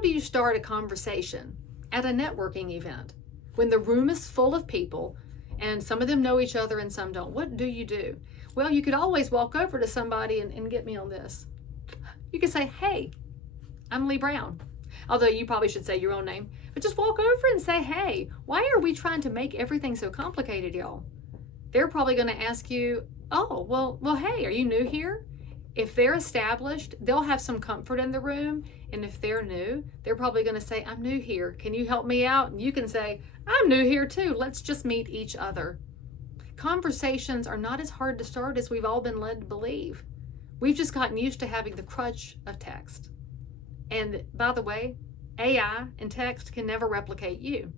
do you start a conversation at a networking event when the room is full of people and some of them know each other and some don't? What do you do? Well, you could always walk over to somebody and get me on this. You could say, hey, I'm Leigh Brown. Although you probably should say your own name. But just walk over and say, hey, why are we trying to make everything so complicated, y'all? They're probably going to ask you, oh, well, hey, are you new here? If they're established, they'll have some comfort in the room. And if they're new, they're probably going to say, I'm new here. Can you help me out? And you can say, I'm new here too. Let's just meet each other. Conversations are not as hard to start as we've all been led to believe. We've just gotten used to having the crutch of text. And by the way, AI and text can never replicate you.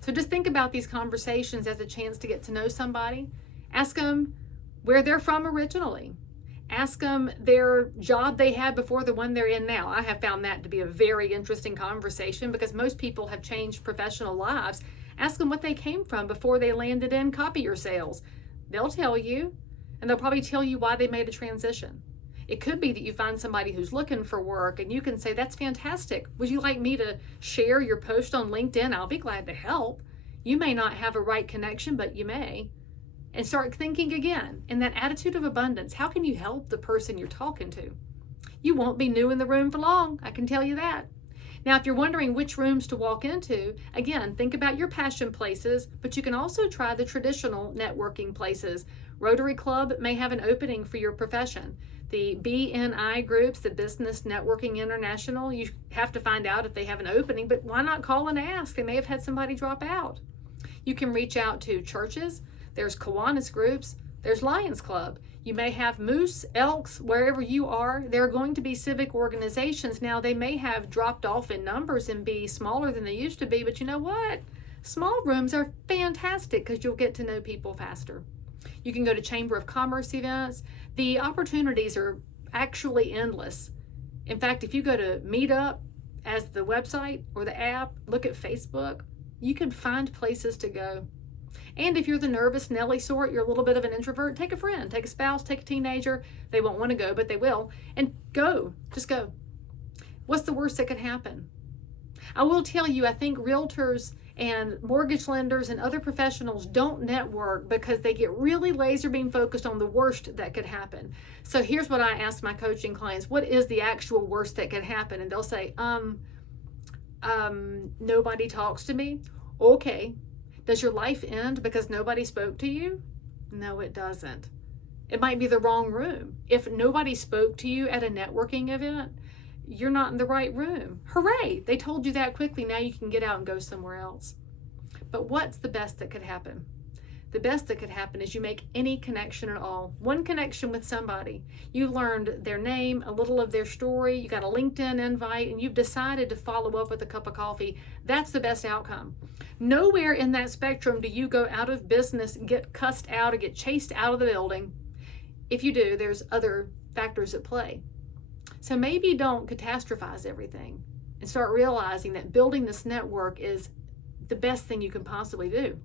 So just think about these conversations as a chance to get to know somebody. Ask them where they're from originally. Ask them their job they had before the one they're in now. I have found that to be a very interesting conversation because most people have changed professional lives. Ask them what they came from before they landed in copier sales. They'll tell you, and they'll probably tell you why they made a transition. It could be that you find somebody who's looking for work and you can say, that's fantastic. Would you like me to share your post on LinkedIn? I'll be glad to help. You may not have a right connection, but you may. And start thinking again in that attitude of abundance. How can you help the person you're talking to? You won't be new in the room for long, I can tell you that. Now, if you're wondering which rooms to walk into, again, think about your passion places, but you can also try the traditional networking places. Rotary Club may have an opening for your profession. The BNI groups, the Business Networking International, you have to find out if they have an opening, but why not call and ask? They may have had somebody drop out. You can reach out to churches. There's Kiwanis groups. There's Lions Club. You may have Moose, Elks, wherever you are. There are going to be civic organizations. Now, they may have dropped off in numbers and be smaller than they used to be, but you know what? Small rooms are fantastic because you'll get to know people faster. You can go to Chamber of Commerce events. The opportunities are actually endless. In fact, if you go to Meetup as the website or the app, look at Facebook, you can find places to go. And if you're the nervous Nelly sort, you're a little bit of an introvert, take a friend, take a spouse, take a teenager. They won't want to go, but they will. And go, just go. What's the worst that could happen? I will tell you, I think realtors and mortgage lenders and other professionals don't network because they get really laser beam focused on the worst that could happen. So here's what I ask my coaching clients. What is the actual worst that could happen? And they'll say, nobody talks to me. Okay. Does your life end because nobody spoke to you? No, it doesn't. It might be the wrong room. If nobody spoke to you at a networking event, you're not in the right room. Hooray! They told you that quickly. Now you can get out and go somewhere else. But what's the best that could happen? The best that could happen is you make any connection at all. One connection with somebody. You learned their name, a little of their story, you got a LinkedIn invite, and you've decided to follow up with a cup of coffee. That's the best outcome. Nowhere in that spectrum do you go out of business, get cussed out, or get chased out of the building. If you do, there's other factors at play. So maybe don't catastrophize everything and start realizing that building this network is the best thing you can possibly do.